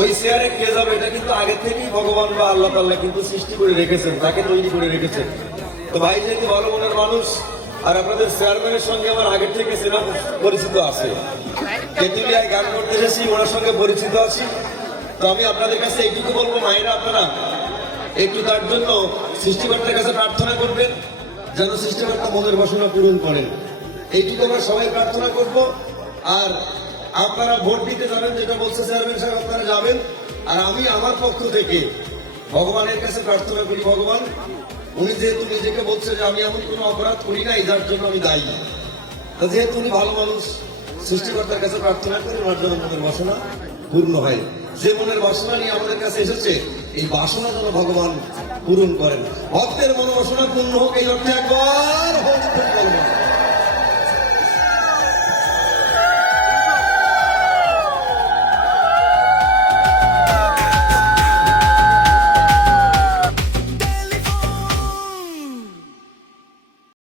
ওই চেয়ারে কে যাবে এটা কিন্তু আগে থেকেই ভগবান বা আল্লাহ তাআলা কিন্তু সৃষ্টি করে রেখেছেন, তাকে তৈরি করে রেখেছেন। তো ভাই যেহেতু ভালো মনের মানুষ, আর আপনাদের চেয়ারম্যানের সঙ্গে আমার আগের থেকে চেনা পরিচিত আছে, তেঁতুলিয়ায় গান করতে এসেছি, ওনার সঙ্গে পরিচিত আছি। তো আমি আপনাদের কাছে এইটুকু বলবো, মায়েরা আপনারা একটু তার জন্য সৃষ্টিকর্তার কাছে প্রার্থনা করবেন, যেন সৃষ্টিকর্তা মনের বাসনা পূরণ করেন। এইটুকু আমরা সবাই প্রার্থনা করব। আর আপনারা ভোট দিতে যাবেন, যেটা বলছে চেয়ারম্যান সাহেব, আপনারা যাবেন। আর আমি আমার পক্ষ থেকে ভগবানের কাছে প্রার্থনা করি, ভগবান উনি যেহেতু নিজেকে বলছে যে আমি এমন কোনো অপরাধ করি নাই যার জন্য আমি দায়ী, তা যেহেতু উনি ভালো মানুষ, সৃষ্টিকর্তার কাছে প্রার্থনা করি ওনার জন্য মনের বাসনা পূর্ণ হয়। যে মনের বাসনা নিয়ে আমাদের কাছে এসেছে, এই বাসনা যেন ভগবান পূরণ করেন। ভক্তের মনোবাসনা পূর্ণ হোক, এই অর্থে একবার